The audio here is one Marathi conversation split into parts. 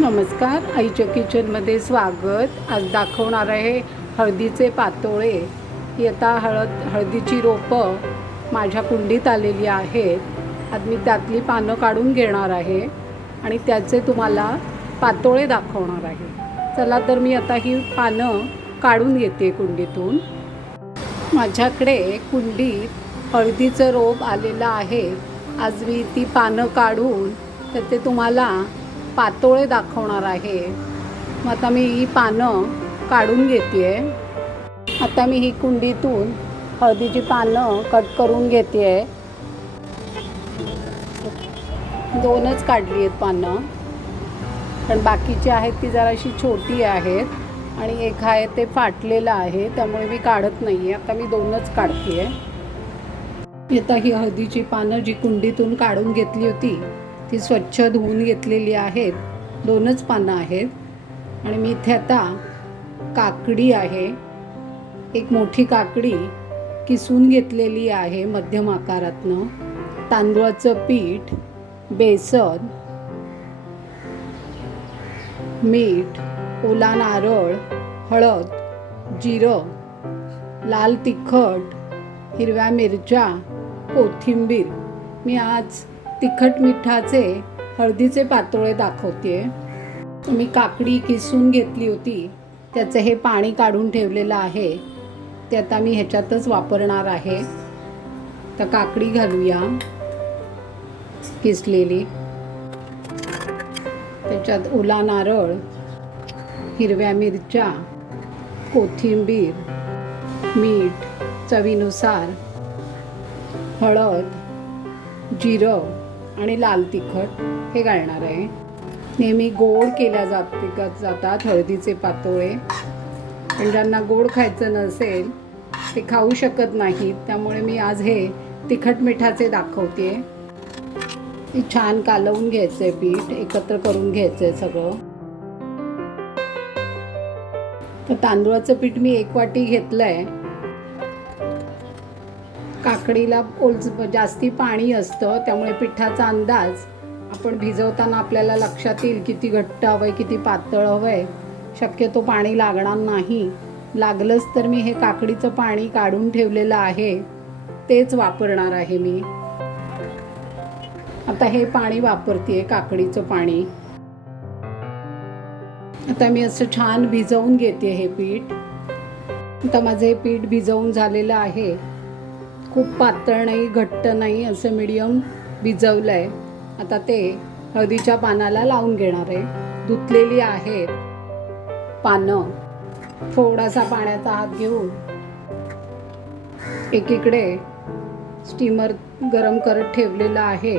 नमस्कार आईच्या किचनमध्ये स्वागत. आज दाखवणार आहे हळदीचे पातोळे. ही आता हळद हळदीची रोपं माझ्या कुंडीत आलेली आहेत. आज मी त्यातली पानं काढून घेणार आहे आणि त्याचे तुम्हाला पातोळे दाखवणार आहे. चला तर मी आता ही पानं काढून घेते कुंडीतून. माझ्याकडे कुंडीत हळदीचं रोप आलेलं आहे. आज मी ती पानं काढून तर ते तुम्हाला पातोळे दाखवणार आहे. मग आता मी ही पानं काढून घेते आता मी ही कुंडीतून हळदीची पानं कट करून घेते दोनच काढली आहेत पानं. पण बाकीची आहेत ती जराशी छोटी आहेत. आणि एक आहे ते फाटलेलं आहे त्यामुळे मी काढत नाही आहे आता मी दोनच काढते आहे आता ही हळदीची पानं जी कुंडीतून काढून घेतली होती ती स्वच्छ धुवून घेतलेली आहेत. दोनच पानं आहेत. आणि मी इथे आता काकडी आहे. एक मोठी काकडी किसून घेतलेली आहे मध्यम आकारातनं. तांदूळाचं पीठ बेसन मीठ ओला नारळ हळद जिरं लाल तिखट हिरव्या मिरच्या कोथिंबीर. मी आज तिखट मिठाचे हळदीचे पातोळे दाखवते मी काकडी किसून घेतली होती. त्याचं हे पाणी काढून ठेवलेलं आहे. ते आता मी ह्याच्यातच वापरणार आहे. तर काकडी घालूया. किसलेली. त्याच्यात ओला नारळ हिरव्या मिरच्या कोथिंबीर मीठ चवीनुसार हळद जिरं आणि लाल तिखट हे घालणार आहे. नेहमी गोड केल्या जाते जातात हळदीचे पातोळे. पण ज्यांना गोड खायचं नसेल ते खाऊ शकत नाहीत. त्यामुळे मी आज हे तिखट मिठाचे दाखवते ते छान कालवून घ्यायचं आहे पीठ एकत्र करून घ्यायचं आहे सगळं. तर तांदूळाचं पीठ मी एक वाटी घेतलं आहे काकडीला ओलच जास्ती पाणी असतं त्यामुळे पिठाचा अंदाज आपण भिजवताना आपल्याला लक्षात येईल किती घट्ट हवं आहे किती पातळ हवं आहे शक्यतो पाणी लागणार नाही. लागलंच तर मी हे काकडीचं पाणी काढून ठेवलेलं आहे. तेच वापरणार आहे मी. आता हे पाणी वापरते काकडीचं पाणी. आता मी असं छान भिजवून घेते हे पीठ. आता माझं हे पीठ भिजवून झालेलं आहे. खूप पातळ नाही घट्ट नाही असं मिडियम भिजवलं आहे आता ते हळदीच्या पानाला लावून घेणार आहे. धुतलेली आहेत पानं. थोडासा पाण्याचा हात घेऊन एकीकडे स्टीमर गरम करत ठेवलेलं आहे.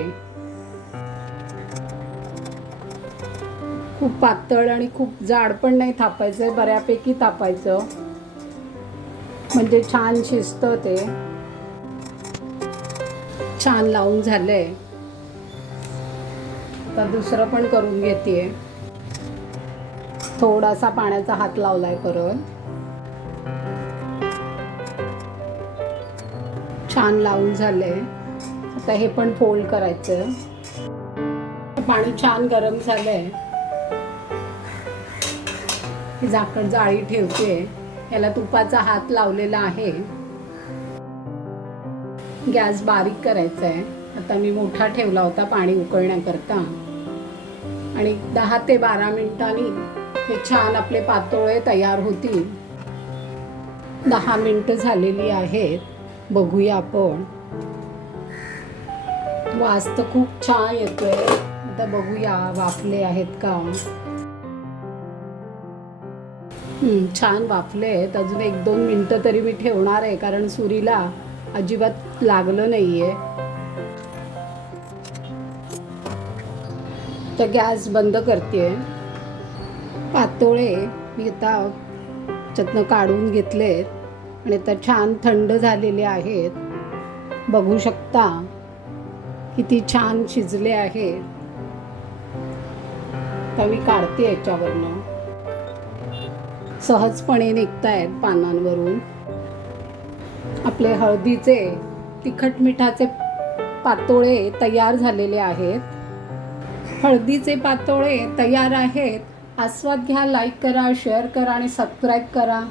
खूप पातळ आणि खूप जाड पण नाही थापायचं आहे बऱ्यापैकी थापायचं. म्हणजे छान शिजतं ते. छान लावून झालंय. आता दुसरं पण करून घेते थोडासा पाण्याचा हात लावलाय परत. छान लावून झालंय. आता हे पण फोल्ड करायचं. पाणी छान गरम झालंय. झाकण जाळी ठेवते. याला तुपाचा हात लावलेला आहे. गॅस बारीक करायचा आहे आता मी मोठा ठेवला होता पाणी उकळण्याकरता. आणि दहा ते बारा मिनिटांनी हे छान आपले पातोळे तयार होतील. दहा मिनटं झालेली आहेत. बघूया आपण. वास तर खूप छान येतोय. आता बघूया वाफले आहेत का? छान वाफले आहेत. अजून एक दोन मिनटं तरी मी ठेवणार आहे कारण सुरीला अजिबात लागलं नाही आहे तर गॅस बंद करते पातोळे मी आता त्यातनं काढून घेतलेत आणि आता छान थंड झालेले आहेत. बघू शकता किती छान शिजले आहेत. तर मी काढते याच्यावरनं. सहजपणे निघतायत पानांवरून. आपले हळदीचे तिखट मिठाचे पातोळे तयार झालेले आहेत. हळदीचे पातोळे तयार आहेत. आस्वाद घ्या लाईक करा शेअर करा आणि सबस्क्राईब करा.